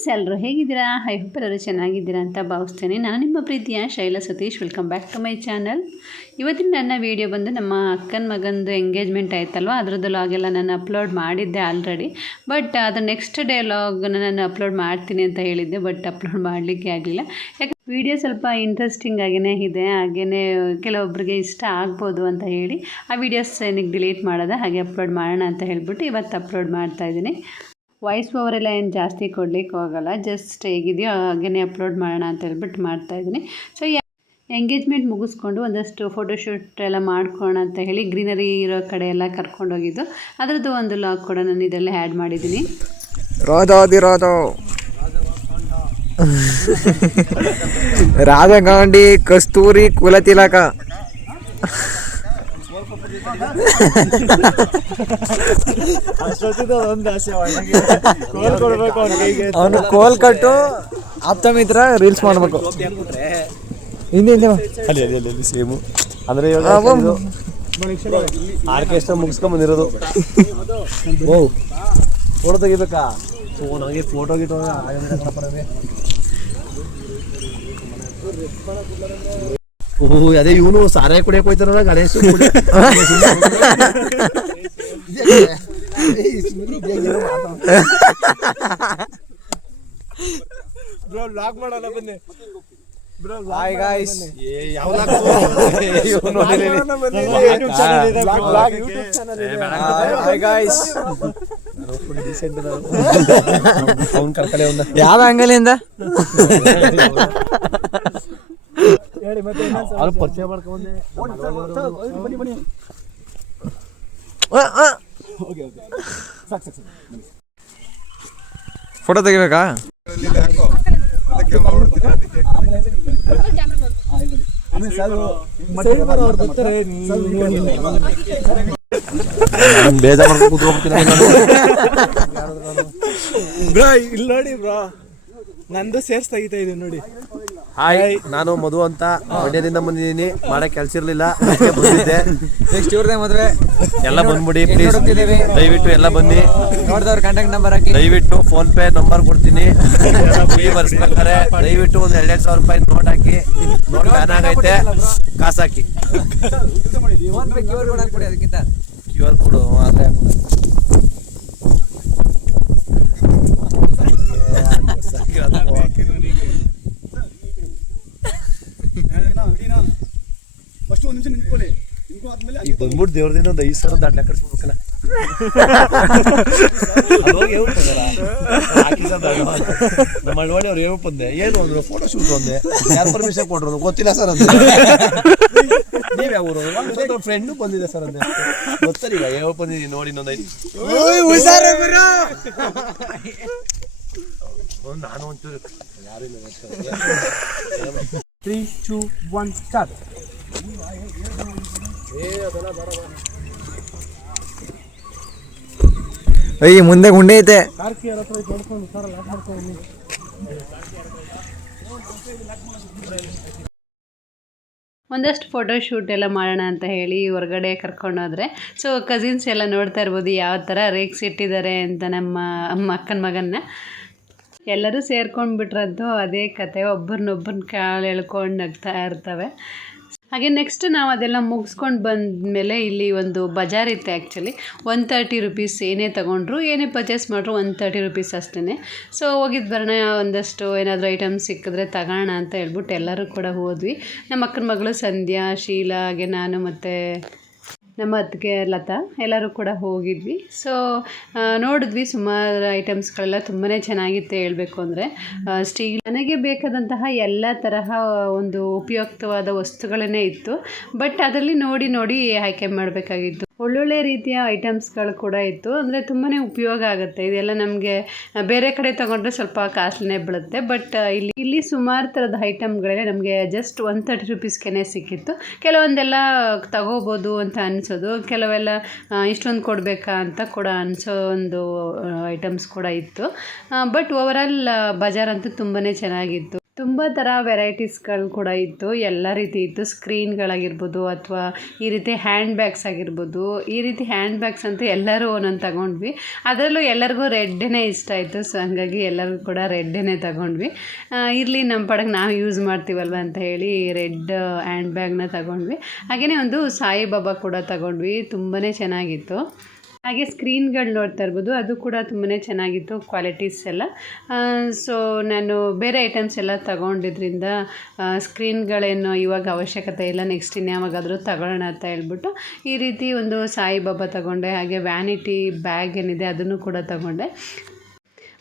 Friends ಎಲ್ಲರೂ ಹೇಗಿದ್ದೀರಾ? I hope ಎಲ್ಲರೂ ಚೆನ್ನಾಗಿದ್ದೀರಾ ಅಂತ ಭಾವಿಸ್ತೇನೆ. ನಾನು ನಿಮ್ಮ ಪ್ರೀತಿಯ Shaila Satish. Welcome back to my channel ಇವತ್ತಿನ ನನ್ನ ವಿಡಿಯೋ ಬಂದು ನಮ್ಮ ಅಕ್ಕನ ಮಗಂದು ಎಂಗೇಜ್ಮೆಂಟ್ ಆಯಿತಲ್ವ? ಅದರದ್ದು ಲಾಗೆಲ್ಲ ನಾನು ಅಪ್ಲೋಡ್ ಮಾಡಿದ್ದೆ ಆಲ್ರೆಡಿ ಬಟ್ ಅದು ನೆಕ್ಸ್ಟ್ ಡೇ ಲಾಗ್ನ ನಾನು ಅಪ್ಲೋಡ್ ಮಾಡ್ತೀನಿ ಅಂತ ಹೇಳಿದ್ದೆ ಬಟ್ ಅಪ್ಲೋಡ್ ಮಾಡಲಿಕ್ಕೆ ಆಗಲಿಲ್ಲ. ಯಾಕೆ ವಿಡಿಯೋ ಸ್ವಲ್ಪ ಇಂಟ್ರೆಸ್ಟಿಂಗ್ ಆಗೇ ಇದೆ. ಹಾಗೆಯೇ ಕೆಲವೊಬ್ಬರಿಗೆ ಇಷ್ಟ ಆಗ್ಬೋದು ಅಂತ ಹೇಳಿ ಆ ವಿಡಿಯೋಸ್ ಏನಕ್ಕೆ ಡಿಲೀಟ್ ಮಾಡೋದ ಹಾಗೆ ಅಪ್ಲೋಡ್ ಮಾಡೋಣ ಅಂತ ಹೇಳ್ಬಿಟ್ಟು ಇವತ್ತು ಅಪ್ಲೋಡ್ ಮಾಡ್ತಾ ಇದ್ದೀನಿ. ವಾಯ್ಸ್ ಓವರೆಲ್ಲ ಏನು ಜಾಸ್ತಿ ಕೊಡ್ಲಿಕ್ಕೆ ಹೋಗಲ್ಲ ಜಸ್ಟ್ ಹೇಗಿದೆಯೋ ಹಾಗೇ ಅಪ್ಲೋಡ್ ಮಾಡೋಣ ಅಂತ ಹೇಳ್ಬಿಟ್ಟು ಮಾಡ್ತಾಯಿದ್ದೀನಿ ಸೊ ಎಂಗೇಜ್ಮೆಂಟ್ ಮುಗಿಸ್ಕೊಂಡು ಒಂದಷ್ಟು ಫೋಟೋಶೂಟ್ ಎಲ್ಲ ಮಾಡ್ಕೋಣ ಅಂತ ಹೇಳಿ ಗ್ರೀನರಿ ಇರೋ ಕಡೆ ಎಲ್ಲ ಕರ್ಕೊಂಡೋಗಿದ್ದು ಅದರದ್ದು ಒಂದು ಲಾಗ್ ಕೂಡ ನಾನು ಇದರಲ್ಲಿ ಆ್ಯಡ್ ಮಾಡಿದ್ದೀನಿ. ರಾಧಾ ಗಾಂಡಿ ಕಸ್ತೂರಿ ಕುಲತಿಲಕ. ಅವನು ಕೋಲ್ ಕಟ್ಟು ಆಪ್ತ ಮಿತ್ರ ರೀಲ್ಸ್ ಮಾಡ್ಬೇಕು. ಹಿಂದೆ ಹಿಂದೆ. ಅಲ್ಲಿ ಅಲ್ಲಿ ಅಲ್ಲಿ ಸೇಮು ಅಂದ್ರೆ ಇವಾಗ ಆರ್ಕೆಸ್ಟ್ರಾ ಮುಗಿಸ್ಕೊಂಡ್ ಬಂದಿರೋದು. ಓ ಫೋಟೋ ತೆಗಿಬೇಕಾ? ಫೋನ್ ನನಗೆ ಫೋಟೋ ಗಿಟೋ ಓಹ್ ಅದೇ ಇವನು ಸಾರಾಯ ಕುಡಿಯಕ್ ಹೋಯ್ತಾರ ಗಣೇಶ್ ಬ್ರೋ ಲಾಕ್ ಮಾಡೋಣ ಬನ್ನಿ. ಹಾಯ್ ಗಾಯ್ಸ್ ಯಾವ ಹಾಯ್ ಗಾಯ್ಸ್ ಅವ್ನ್ ಕರ್ಕಲೆ ಒಂದ. ಯಾವ ಅಂಗಲಿಂದ ಅವ್ರು ಪರಿಚಯ ಮಾಡ್ಕೊಂಡೆ ಫೋಟೋ ತೆಗಿಬೇಕಾ? ಬೇಜಾರು ಮಾಡ್ಕೊಂಡು ಕೂತ್ಕೊಂಡ್ಬಿಡ್ತೀನಿ ಬ್ರೋ ಇಲ್ಲಿ ನೋಡಿ ಬ್ರಾ. ನಂದು ಸೇರ್ಸ್ ತೆಗಿತಾ ಇದೆ ನೋಡಿ. ಹಾಯ್ ನಾನು ಮಧು ಅಂತ ಮಂಡ್ಯದಿಂದ ಬಂದಿದ್ದೀನಿ. ಮಾಡಕ್ ಕೆಲ್ಸ ಇರ್ಲಿಲ್ಲ. ಅದಕ್ಕೆ ಬಂದಿದ್ದೆ. ನೆಕ್ಸ್ಟ್ ಇವ್ರದೇ ಮದುವೆ. ಎಲ್ಲ ಬಂದ್ಬಿಡಿ ಪ್ಲೀಸ್. ದಯವಿಟ್ಟು ಎಲ್ಲ ಬನ್ನಿ. ನೋಡಿದವ್ರ ಕಾಂಟ್ಯಾಕ್ಟ್ ನಂಬರ್ ಹಾಕಿ. ದಯವಿಟ್ಟು ಫೋನ್ ಪೇ ನಂಬರ್ ಕೊಡ್ತೀನಿ. ಫ್ರೀ ಬರ್ಸ್ಬೇಕಾರೆ ದಯವಿಟ್ಟು ಒಂದು ಎರಡೆರಡು ಸಾವಿರ ರೂಪಾಯಿ ನೋಟ್ ಹಾಕಿ. ನೋಟ್ ಬ್ಯಾನ್ ಆಗೈತೆ. ಕಾಸು ಹಾಕಿ PhonePe Q R code ಹಾಕ್ಬಿಡಿ ಅದಕ್ಕಿಂತ. ಕ್ಯೂ ಆರ್ ಕೊಡು ಆದ್ರೆ ಫಸ್ಟ್ ಒಂದು ನಿಮಿಷ ನಿಂತ್ಕೊಳ್ಳಿ ನಿಂತ್ಕೊ ಆದ್ಮೇಲೆ ಈಗ ಬಂದ್ಬಿಟ್ಟು ದೇವ್ರದಿಂದ ಒಂದು ಐದು ಸಾವಿರ ದಾಟ ಕಟ್ಸ್ಬಿಡ್ಬೇಕಲ್ಲ. ನಮ್ಮ ಅಳ್ವಾಡಿ ಅವ್ರು ಹೇಳ್ ಬಂದೆ. ಏನು ಅಂದ್ರು? ಫೋಟೋ ಶೂಟ್ ಒಂದೆ ಯಾರು ಪರ್ಮಿಷನ್ ಕೊಟ್ರು? ಅಂದ್ರು, ಗೊತ್ತಿಲ್ಲ ಸರ್ ಅಂತ ನೀವ್ ಯಾವ ಊರು? ಫ್ರೆಂಡು ಬಂದಿದೆ ಸರ್ ಅಂದೆ. ಗೊತ್ತಲ್ಲ ಈಗ ಯಾವ ಬಂದಿದ್ದೀನಿ ನೋಡಿ ಇನ್ನೊಂದು ಐದು ನಾನು ಒಂಚೂರು ಯಾರು ಇಲ್ಲ ತ್ರೀ ಟು ಒನ್ ಸ್ಟಾರ್ಟ್ ಅಯ್ಯ ಮುಂದೆ ಗುಂಡೆ ಐತೆ. ಒಂದಷ್ಟು ಫೋಟೋ ಶೂಟ್ ಎಲ್ಲ ಮಾಡೋಣ ಅಂತ ಹೇಳಿ ಹೊರಗಡೆ ಕರ್ಕೊಂಡೋದ್ರೆ ಸೊ ಕಸಿನ್ಸ್ ಎಲ್ಲ ನೋಡ್ತಾ ಇರ್ಬೋದು ಯಾವ ಥರ ರೇಕ್ಸ್ ಇಟ್ಟಿದ್ದಾರೆ ಅಂತ ನಮ್ಮ ಅಮ್ಮ ಅಕ್ಕನ ಮಗನ್ನ. ಎಲ್ಲರೂ ಸೇರ್ಕೊಂಡು ಬಿಟ್ರದ್ದು ಅದೇ ಕತೆ. ಒಬ್ಬರನ್ನೊಬ್ಬರನ್ನ ಕಾಲು ಎಳ್ಕೊಂಡು ನಗ್ತಾ ಇರ್ತವೆ. ಹಾಗೆ ನೆಕ್ಸ್ಟ್ ನಾವು ಅದೆಲ್ಲ ಮುಗಿಸ್ಕೊಂಡು ಬಂದಮೇಲೆ ಇಲ್ಲಿ ಒಂದು ಬಜಾರ್ ಇತ್ತು ಆ್ಯಕ್ಚುಲಿ ಒನ್ ತರ್ಟಿ ರುಪೀಸ್ ಏನೇ ತೊಗೊಂಡ್ರು, ಏನೇ ಪರ್ಚೇಸ್ ಮಾಡ್ರು ಒನ್ ತರ್ಟಿ ರುಪೀಸ್ ಅಷ್ಟೇ ಸೊ ಹೋಗಿದ್ದು ಬರೋಣ, ಒಂದಷ್ಟು ಏನಾದರೂ ಐಟಮ್ಸ್ ಸಿಕ್ಕಿದ್ರೆ ತಗೋಣ ಅಂತ ಹೇಳ್ಬಿಟ್ಟು ಎಲ್ಲರೂ ಕೂಡ ಹೋದ್ವಿ. ನಮ್ಮ ಅಕ್ಕನ ಮಗಳು ಸಂಧ್ಯಾ, ಶೀಲಾ, ಹಾಗೆ ನಾನು ಮತ್ತು ನಮ್ಮ ಅತ್ತಿಗೆ ಲತಾ, ಎಲ್ಲರೂ ಕೂಡ ಹೋಗಿದ್ವಿ. ಸೊ ನೋಡಿದ್ವಿ ಸುಮಾರು ಐಟಮ್ಸ್ಗಳೆಲ್ಲ ತುಂಬಾ ಚೆನ್ನಾಗಿತ್ತು ಹೇಳಬೇಕು ಅಂದರೆ. ಸ್ಟೀಲ್ ನನಗೆ ಬೇಕಾದಂತಹ ಎಲ್ಲ ತರಹ ಒಂದು ಉಪಯುಕ್ತವಾದ ವಸ್ತುಗಳನ್ನೇ ಇತ್ತು. ಬಟ್ ಅದರಲ್ಲಿ ನೋಡಿ ನೋಡಿ ಆಯ್ಕೆ ಮಾಡಬೇಕಾಗಿತ್ತು. ಒಳ್ಳೊಳ್ಳೆ ರೀತಿಯ ಐಟಮ್ಸ್ಗಳು ಕೂಡ ಇತ್ತು. ಅಂದರೆ ತುಂಬಾ ಉಪಯೋಗ ಆಗುತ್ತೆ. ಇದೆಲ್ಲ ನಮಗೆ ಬೇರೆ ಕಡೆ ತೊಗೊಂಡ್ರೆ ಸ್ವಲ್ಪ ಕಾಸ್ಟ್ಲಿನೇ ಬೀಳುತ್ತೆ. ಬಟ್ ಇಲ್ಲಿ ಇಲ್ಲಿ ಸುಮಾರು ಥರದ ಐಟಮ್ಗಳೇ ನಮಗೆ ಜಸ್ಟ್ ಒನ್ ತರ್ಟಿ ರುಪೀಸ್ಗೆ ಸಿಕ್ಕಿತ್ತು. ಕೆಲವೊಂದೆಲ್ಲ ತಗೋಬೋದು ಅಂತ ಅನಿಸೋದು. ಕೆಲವೆಲ್ಲ ಇಷ್ಟೊಂದು ಕೊಡಬೇಕಾ ಅಂತ ಕೂಡ ಅನಿಸೋ ಒಂದು ಐಟಮ್ಸ್ ಕೂಡ ಇತ್ತು. ಬಟ್ ಓವರಾಲ್ ಬಜಾರ್ ಅಂತೂ ತುಂಬಾ ಚೆನ್ನಾಗಿತ್ತು. ತುಂಬ ಥರ ವೆರೈಟೀಸ್ಗಳು ಕೂಡ ಇತ್ತು. ಎಲ್ಲ ರೀತಿ ಇತ್ತು. ಸ್ಕ್ರೀನ್ಗಳಾಗಿರ್ಬೋದು ಅಥವಾ ಈ ರೀತಿ ಹ್ಯಾಂಡ್ ಬ್ಯಾಗ್ಸ್ ಆಗಿರ್ಬೋದು. ಈ ರೀತಿ ಹ್ಯಾಂಡ್ ಬ್ಯಾಗ್ಸ್ ಅಂತ ಎಲ್ಲರೂ ಒಂದೊಂದು ತಗೊಂಡ್ವಿ. ಅದರಲ್ಲೂ ಎಲ್ಲರಿಗೂ ರೆಡ್ಡೇ ಇಷ್ಟ ಆಯಿತು. ಸೊ, ಹಂಗಾಗಿ ಎಲ್ಲರಿಗೂ ಕೂಡ ರೆಡ್ಡೇ ತಗೊಂಡ್ವಿ. ಇರಲಿ ನಮ್ಮ ಪಡಗೆ ನಾವು ಯೂಸ್ ಮಾಡ್ತೀವಲ್ವ ಅಂತ ಹೇಳಿ ರೆಡ್ ಹ್ಯಾಂಡ್ ಬ್ಯಾಗ್ನ ತಗೊಂಡ್ವಿ. ಹಾಗೆಯೇ ಒಂದು ಸಾಯಿಬಾಬಾ ಕೂಡ ತಗೊಂಡ್ವಿ. ತುಂಬಾ ಚೆನ್ನಾಗಿತ್ತು. ಹಾಗೆ ಸ್ಕ್ರೀನ್ಗಳು ನೋಡ್ತಾ ಇರ್ಬೋದು. ಅದು ಕೂಡ ತುಂಬಾ ಚೆನ್ನಾಗಿತ್ತು ಕ್ವಾಲಿಟೀಸ್ ಎಲ್ಲ. ಸೊ ನಾನು ಬೇರೆ ಐಟಮ್ಸ್ ಎಲ್ಲ ತಗೊಂಡಿದ್ರಿಂದ ಸ್ಕ್ರೀನ್ಗಳೇನು ಇವಾಗ ಅವಶ್ಯಕತೆ ಇಲ್ಲ, ನೆಕ್ಸ್ಟ್ ಇನ್ಯಾವಾಗಾದರೂ ತಗೊಳ್ಳೋಣ ಅಂತ ಹೇಳ್ಬಿಟ್ಟು ಈ ರೀತಿ ಒಂದು ಸಾಯಿಬಾಬಾ ತಗೊಂಡೆ, ಹಾಗೆ ವ್ಯಾನಿಟಿ ಬ್ಯಾಗ್ ಏನಿದೆ ಅದನ್ನು ಕೂಡ ತಗೊಂಡೆ.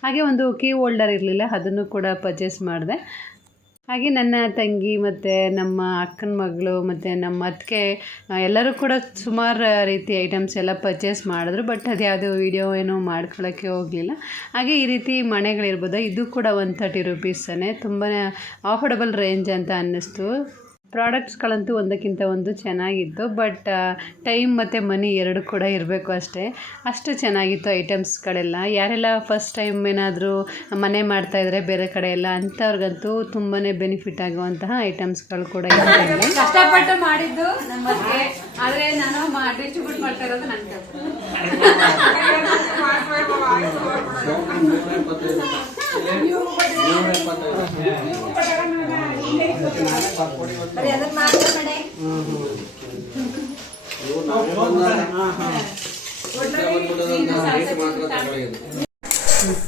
ಹಾಗೆ ಒಂದು ಕೀ ಹೋಲ್ಡರ್ ಇರಲಿಲ್ಲ, ಅದನ್ನು ಕೂಡ ಪರ್ಚೇಸ್ ಮಾಡಿದೆ. ಹಾಗೆ ನನ್ನ ತಂಗಿ ಮತ್ತು ನಮ್ಮ ಅಕ್ಕನ ಮಗಳು ಮತ್ತು ನಮ್ಮ ಅತ್ತಿಗೆ ಎಲ್ಲರೂ ಕೂಡ ಸುಮಾರು ರೀತಿ ಐಟಮ್ಸ್ ಎಲ್ಲ ಪರ್ಚೇಸ್ ಮಾಡಿದ್ರು. ಬಟ್ ಅದು ಯಾವುದೋ ವೀಡಿಯೋ ಏನೋ ಮಾಡ್ಕೊಳ್ಳೋಕ್ಕೆ ಹೋಗಲಿಲ್ಲ. ಹಾಗೆ ಈ ರೀತಿ ಮಣೆಗಳಿರ್ಬೋದು ಇದು ಕೂಡ ಒನ್ ತರ್ಟಿ ರುಪೀಸನ್ನೇ ತುಂಬಾ ಆಫರ್ಡಬಲ್ ರೇಂಜ್ ಅಂತ ಅನ್ನಿಸ್ತು. ಪ್ರಾಡಕ್ಟ್ಸ್ಗಳಂತೂ ಒಂದಕ್ಕಿಂತ ಒಂದು ಚೆನ್ನಾಗಿತ್ತು ಬಟ್ ಟೈಮ್ ಮತ್ತು ಮನಿ ಎರಡು ಕೂಡ ಇರಬೇಕು ಅಷ್ಟೇ. ಅಷ್ಟು ಚೆನ್ನಾಗಿತ್ತು ಐಟಮ್ಸ್ಗಳೆಲ್ಲ. ಯಾರೆಲ್ಲ ಫಸ್ಟ್ ಟೈಮ್ ಏನಾದರೂ ಮನೆ ಮಾಡ್ತಾಯಿದ್ರೆ ಬೇರೆ ಕಡೆ ಎಲ್ಲ ಅಂಥವ್ರಿಗಂತೂ ತುಂಬಾ ಬೆನಿಫಿಟ್ ಆಗುವಂತಹ ಐಟಮ್ಸ್ಗಳು ಕೂಡ ಇದೆ ಕಷ್ಟಪಟ್ಟು ಮಾಡಿದ್ದು ಆದರೆ ನಾನು ಡಿಸ್ಟ್ರಿಬ್ಯೂಟ್ ಮಾಡ್ತಾ ಇರೋದು ನನ್ನ ಕೆಲಸ. ಅರೆ ಅದನ್ನ ಮಾತ್ರ ಮಡೆ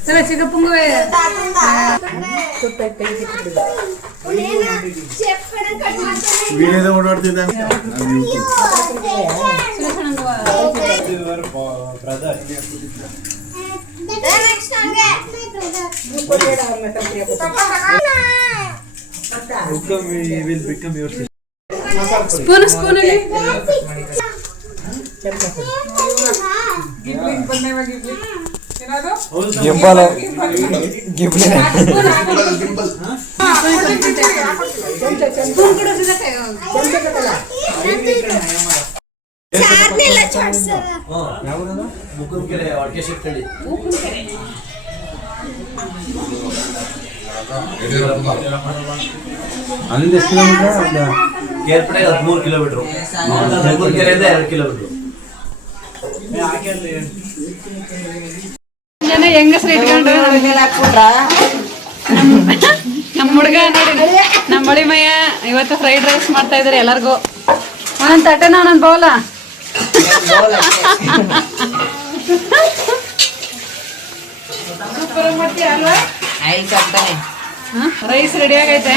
ಸಲ ಚಿಕ್ಕಪ್ಪಂಗು ವಿಡಿಯೋದ ಓಡಾಡ್ತಿದ್ದೆ ಬ್ರದರ್ ನೆಕ್ಸ್ಟ್ ಹಂಗೆ ಬ್ರದರ್ ಸ್ಪೂನ್ ಸ್ಪೂನಲ್ಲಿ ಗಿಂಬಲ್ ಗಿಂಬಲ್. ಮುಖಂಕೆರೆ ಅಡಿಕೆ ಶೆಟ್ಟಳ್ಳಿ ಅಲ್ಲಿಂದ ಎಷ್ಟು ಕಿಲೋಮೀಟರ್ ಕೇರ್ಪಡೆ ಹದಿಮೂರು ಕಿಲೋಮೀಟ್ರು ಮುಖಂಕೆರೆಯಿಂದ ಎರಡು ಕಿಲೋಮೀಟ್ರು ಜನ ಹೆಂಗಸ್ರು ನಮ್ಮ ಹುಡುಗ ನೋಡಿ ನಮ್ಮ ಬಳಿ ಮಯ್ಯ ಇವತ್ತು ಫ್ರೈಡ್ ರೈಸ್ ಮಾಡ್ತಾ ಇದಾರೆ ಎಲ್ಲರಿಗೂ. ಒಂದೊಂದು ತಟ್ಟೆನ ಒಂದೊಂದು ಬೌಲ ರೈಸ್ ರೆಡಿ ಆಗೈತೆ.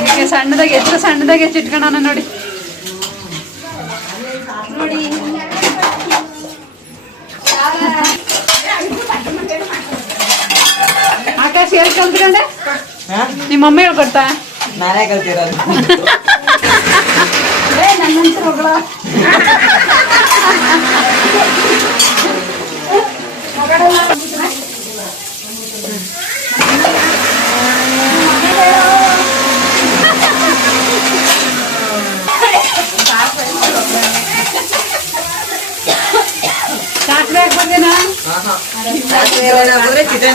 ಹೀಗೆ ಸಣ್ಣದಾಗಿ ಎಷ್ಟು ಸಣ್ಣದಾಗಿ ಹೆಚ್ಚಿಟ್ಕೊಳ್ಳೋಣ ನೋಡಿ. ಆಕಾಶ್ ಹೇಳಿ ಕಲ್ತ್ಕೊಂಡೆ? ನಿಮ್ಮ ಅಮ್ಮ ಹೇಳ್ಕೊಡ್ತಾ? ನಾನೇ ಕಲ್ತಿರೋದು. ಸಾಸಿವೆ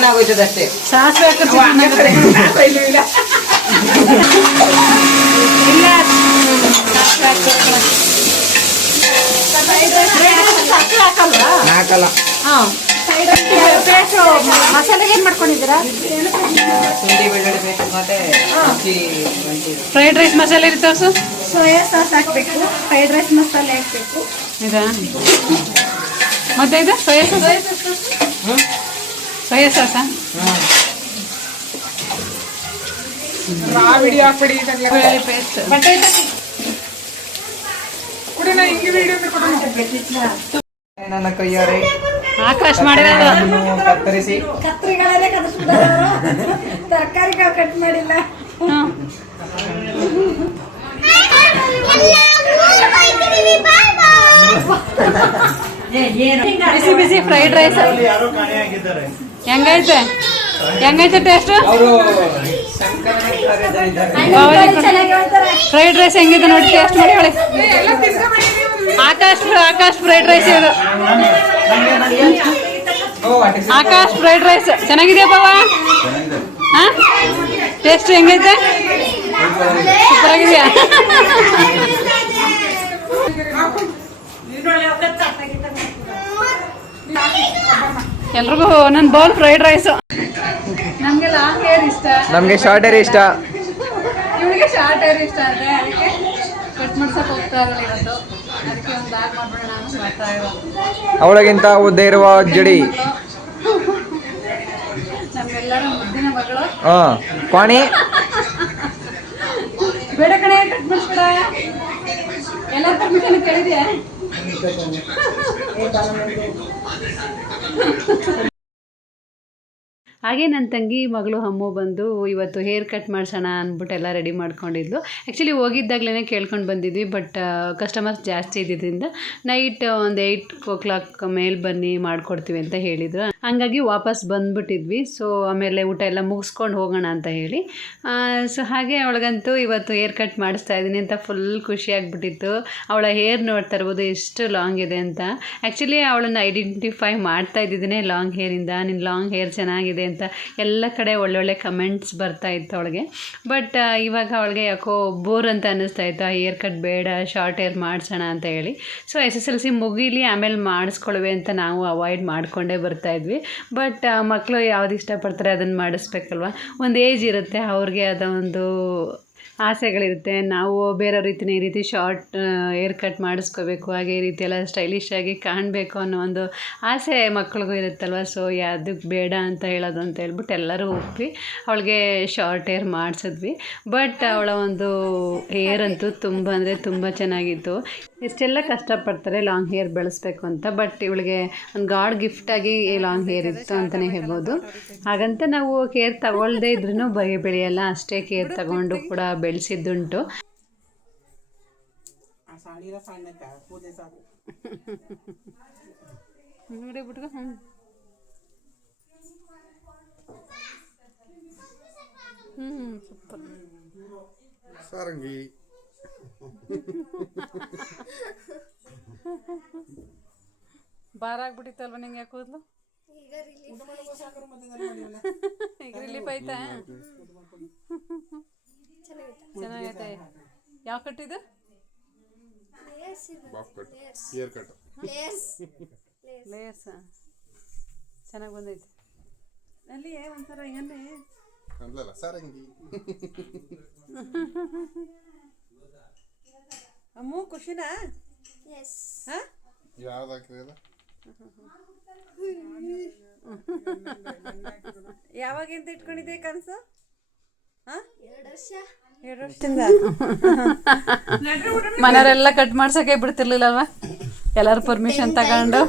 ಆಗೋಯ್ತದ ಅಷ್ಟೇ. ಸಾಸಿವೆ ಇಲ್ಲ. ಹಾಕಲ್ಲ. ಹಾಂ. ಮಸಾಲೆಗೆ ಏನು ಮಾಡ್ಕೊಂಡಿದ್ದೀರಾ? ಶುಂಠಿ ಬೆಳ್ಳುಳ್ಳಿ ಪೇಸ್ಟ್ ಮತ್ತೆ ಫ್ರೈಡ್ ರೈಸ್ ಮಸಾಲೆ ಇರುತ್ತೆ ಸರ್? ಸೋಯಾ ಸಾಸ್ ಹಾಕ್ಬೇಕು. ಫ್ರೈಡ್ ರೈಸ್ ಮಸಾಲೆ ಹಾಕ್ಬೇಕು. ಇದಾ? ಮತ್ತೆ ಇದು? Soya sauce? ಸೋಯಾ ಸಾಸಾ? ಬೆಳ್ಳುಳ್ಳಿ ಪೇಸ್ಟ್ ನನ್ನ ಕೈಯಾರೆ ಆಕಾಶ್ ಮಾಡಿರೋದು. ಕತ್ತರಿಸಿ. ತರಕಾರಿಗಳು ಕಟ್ ಮಾಡಿಲ್ಲ. ಬಿಸಿ ಬಿಸಿ ಫ್ರೈಡ್ ರೈಸ್ ಹೆಂಗೈತೆ ಹೆಂಗೈತೆ ಟೇಸ್ಟ್ ಫ್ರೈಡ್ ರೈಸ್ ಹೆಂಗಿದೆ ನೋಡಿ ಟೇಸ್ಟ್ ಮಾಡಿ ಹೇಳಿ. ಆಕಾಶ್ ಆಕಾಶ್ ಫ್ರೈಡ್ ರೈಸ್ ಇದು. ಆಕಾಶ್ ಫ್ರೈಡ್ ರೈಸ್ ಚೆನ್ನಾಗಿದೆಯಾ ಬಾವ ಹಾಂ? ಟೇಸ್ಟ್ ಹೆಂಗೈತೆ ಸೂಪರ್ ಆಗಿದೆಯಾ ಎಲ್ರಿಗೂ ನನ್ನ ಬೌಲ್ ಫ್ರೈಡ್ ರೈಸ್ ನಮಗೆ ಲಾಂಗ್ ಹೇರ್ ಇಷ್ಟ. ನಮಗೆ ಶಾರ್ಟ್ ಹೇರ್ ಇಷ್ಟ. ಇವಳಿಗೆ ಶಾರ್ಟ್ ಹೇರ್ ಇಷ್ಟ ಅಂದರೆ ಅದಕ್ಕೆ ಕಟ್ ಮಾಡ್ಸಕ್ಕೆ ಹೋಗ್ತಾ ಇರಲಿಲ್ಲ ಇವತ್ತು. ಅದಕ್ಕೆ ಒಂದು ಬ್ಯಾಗ್ ಮಾಡ್ಬಿಡೋಣ ಅಂತ ಮಾಡ್ತಾ ಇರೋದು. ಅವಳಿಗಿಂತ ಉದ್ದ ಇರುವ ಜಡಿ. ನಮ್ಗೆಲ್ಲರ ಮುದ್ದಿನ ಮಗಳು. ಹಾ ಪಾಣಿ. ಬೇಡ ಕಣೆ ಕಟ್ ಮಾಡಿಸ್ಬೇಡ. ಎಲ್ಲ ಪರ್ಮಿಷನ್ ಕೇಳಿದ್ಯಾ? 이거잖아. 애 낳았는데. ಹಾಗೆ ನನ್ನ ತಂಗಿ ಮಗಳು ಅಮ್ಮು ಬಂದು, ಇವತ್ತು ಹೇರ್ ಕಟ್ ಮಾಡಿಸೋಣ ಅಂದ್ಬಿಟ್ಟು ಎಲ್ಲ ರೆಡಿ ಮಾಡ್ಕೊಂಡಿದ್ಲು. ಆ್ಯಕ್ಚುಲಿ ಹೋಗಿದ್ದಾಗಲೇ ಕೇಳ್ಕೊಂಡು ಬಂದಿದ್ವಿ ಬಟ್ ಕಸ್ಟಮರ್ಸ್ ಜಾಸ್ತಿ ಇದ್ದಿದ್ದರಿಂದ ನೈಟ್ ಒಂದು ಏಯ್ಟ್ ಓ ಕ್ಲಾಕ್ ಮೇಲೆ ಬನ್ನಿ ಮಾಡಿಕೊಡ್ತೀವಿ ಅಂತ ಹೇಳಿದರು. ಹಂಗಾಗಿ ವಾಪಸ್ ಬಂದ್ಬಿಟ್ಟಿದ್ವಿ. ಸೊ ಆಮೇಲೆ ಊಟ ಎಲ್ಲ ಮುಗಿಸ್ಕೊಂಡು ಹೋಗೋಣ ಅಂತ ಹೇಳಿ. ಸೊ ಹಾಗೆ ಅವಳಿಗಂತೂ ಇವತ್ತು ಹೇರ್ ಕಟ್ ಮಾಡಿಸ್ತಾ ಇದ್ದೀನಿ ಅಂತ ಫುಲ್ ಖುಷಿಯಾಗ್ಬಿಟ್ಟಿತ್ತು ಅವಳ ಹೇರ್ ನೋಡ್ತಾ ಇರ್ಬೋದು ಎಷ್ಟು ಲಾಂಗ್ ಇದೆ ಅಂತ. ಆ್ಯಕ್ಚುಲಿ ಅವಳನ್ನು ಐಡೆಂಟಿಫೈ ಮಾಡ್ತಾ ಇದ್ದಿದ್ದೇನೆ ಲಾಂಗ್ ಹೇರಿಂದ ನಿನ್ನ ಲಾಂಗ್ ಹೇರ್ ಚೆನ್ನಾಗಿದೆ ಅಂತ ಎಲ್ಲ ಕಡೆ ಒಳ್ಳೊಳ್ಳೆ ಕಮೆಂಟ್ಸ್ ಬರ್ತಾ ಇತ್ತು ಅವಳಿಗೆ. ಬಟ್ ಇವಾಗ ಅವಳಿಗೆ ಯಾಕೋ ಬೋರ್ ಅಂತ ಅನ್ನಿಸ್ತಾ ಇತ್ತು. ಹೇರ್ ಕಟ್ ಬೇಡ ಶಾರ್ಟ್ ಹೇರ್ ಮಾಡಿಸೋಣ ಅಂತ ಹೇಳಿ. So S S L C ಮುಗೀಲಿ, ಆಮೇಲೆ ಮಾಡಿಸ್ಕೊಳ್ವೆ ಅಂತ ನಾವು ಅವಾಯ್ಡ್ ಮಾಡಿಕೊಂಡೇ ಬರ್ತಾ ಇದ್ವಿ. ಬಟ್ ಮಕ್ಕಳು ಯಾವ್ದು ಇಷ್ಟಪಡ್ತಾರೆ ಅದನ್ನು ಮಾಡಿಸ್ಬೇಕಲ್ವ? ಒಂದು ಏಜ್ ಇರುತ್ತೆ ಅವ್ರಿಗೆ ಅದ ಒಂದು ಆಸೆಗಳಿರುತ್ತೆ. ನಾವು ಬೇರೆ ರೀತಿನೇ ಈ ರೀತಿ ಶಾರ್ಟ್ ಏರ್ ಕಟ್ ಮಾಡಿಸ್ಕೋಬೇಕು, ಹಾಗೆ ಈ ರೀತಿ ಎಲ್ಲ ಸ್ಟೈಲಿಶ್ ಆಗಿ ಕಾಣಬೇಕು ಅನ್ನೋ ಒಂದು ಆಸೆ ಮಕ್ಳಿಗೂ ಇರುತ್ತಲ್ವ? ಸೊ ಯಾವುದಕ್ಕೆ ಬೇಡ ಅಂತ ಹೇಳೋದು ಅಂತ ಹೇಳ್ಬಿಟ್ಟು ಎಲ್ಲರೂ ಒಪ್ಪಿ ಅವಳಿಗೆ ಶಾರ್ಟ್ ಏರ್ ಮಾಡಿಸಿದ್ವಿ. ಬಟ್ ಅವಳ ಒಂದು ಹೇರ್ ಅಂತೂ ತುಂಬ ಅಂದರೆ ತುಂಬ ಚೆನ್ನಾಗಿತ್ತು. ಎಷ್ಟೆಲ್ಲ ಕಷ್ಟಪಡ್ತಾರೆ ಲಾಂಗ್ ಹೇರ್ ಬೆಳೆಸ್ಬೇಕು ಅಂತ ಬಟ್ ಇವಳಿಗೆ ಒಂದು ಗಾಡ್ ಗಿಫ್ಟಾಗಿ ಲಾಂಗ್ ಹೇರ್ ಇತ್ತು ಅಂತಲೇ ಹೇಳ್ಬೋದು. ಹಾಗಂತ ನಾವು ಕೇರ್ ತಗೊಳ್ಳದೇ ಇದ್ರೂ ಬಗೆ ಬೆಳೆಯಲ್ಲ ಅಷ್ಟೇ ಕೇರ್ ತಗೊಂಡು ಕೂಡ ಬೆಳೆಸಿದ್ದುಂಟು. ಸಾರಂಗಿ. ಭಾರ ಆಗ್ಬಿಟ್ಟಿತ್ತಲ್ವ ನಿಂಗೆ ಯಾಕೆ ಕೂದಲು? ಈಗ ರಿಲೀಫ್ ಆಯ್ತಾ? ಚೆನ್ನಾಗೈತೆ. ಯಾವ ಕಟ್ಟಿದ್ದು ಲೇಯರ್ಸ ಚೆನ್ನಾಗಿ ಬಂದೈತೆ. ಅಲ್ಲಿ ಒಂಥರ ಅಲ್ಲಲ್ಲ ಸಾರಂಗಿ ಅಮ್ಮು ಖುಷಿನಾ? ಹಾಂ? ಯಾವ್ದು ಹಾಕಿದಿಲ್ಲ ಯಾವಾಗಿಂದ ಇಟ್ಕೊಂಡಿದ್ದೆ ಕನಸು? ಮನೆಯವರೆಲ್ಲ ಕಟ್ ಮಾಡ್ಸಕ್ಕೆ ಬಿಡ್ತಿರ್ಲಿಲ್ಲಲ್ವಾ? ಎಲ್ಲರೂ ಪರ್ಮಿಷನ್ ತಗೊಂಡು?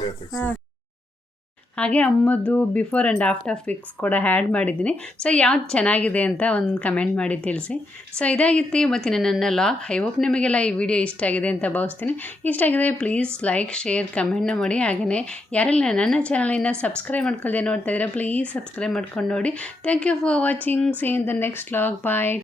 ಹಾಗೆ ಅಮ್ಮದು ಬಿಫೋರ್ ಆ್ಯಂಡ್ ಆಫ್ಟರ್ ಫಿಕ್ಸ್ ಕೂಡ ಆ್ಯಡ್ ಮಾಡಿದ್ದೀನಿ. ಸೊ ಯಾವ್ದು ಚೆನ್ನಾಗಿದೆ ಅಂತ ಒಂದು ಕಮೆಂಟ್ ಮಾಡಿ ತಿಳಿಸಿ. ಸೊ ಇದಾಗಿತ್ತು ಇವತ್ತಿನ ನನ್ನ ಲಾಗ್ ಐ ಹೋಪ್ ನಿಮಗೆಲ್ಲ ಈ ವಿಡಿಯೋ ಇಷ್ಟ ಆಗಿದೆ ಅಂತ ಭಾವಿಸ್ತೀನಿ. ಇಷ್ಟ ಆಗಿದೆ ಪ್ಲೀಸ್ ಲೈಕ್ ಶೇರ್ ಕಮೆಂಟ್ನ ಮಾಡಿ. ಹಾಗೆಯೇ ಯಾರೆಲ್ಲ ನನ್ನ ಚಾನಲಿನ ಸಬ್ಸ್ಕ್ರೈಬ್ ಮಾಡ್ಕೊಳ್ಳದೆ ನೋಡ್ತಾ ಇದ್ದೀರಾ ಪ್ಲೀಸ್ ಸಬ್ಸ್ಕ್ರೈಬ್ ಮಾಡ್ಕೊಂಡು ನೋಡಿ. Thank you for watching see in the next log bye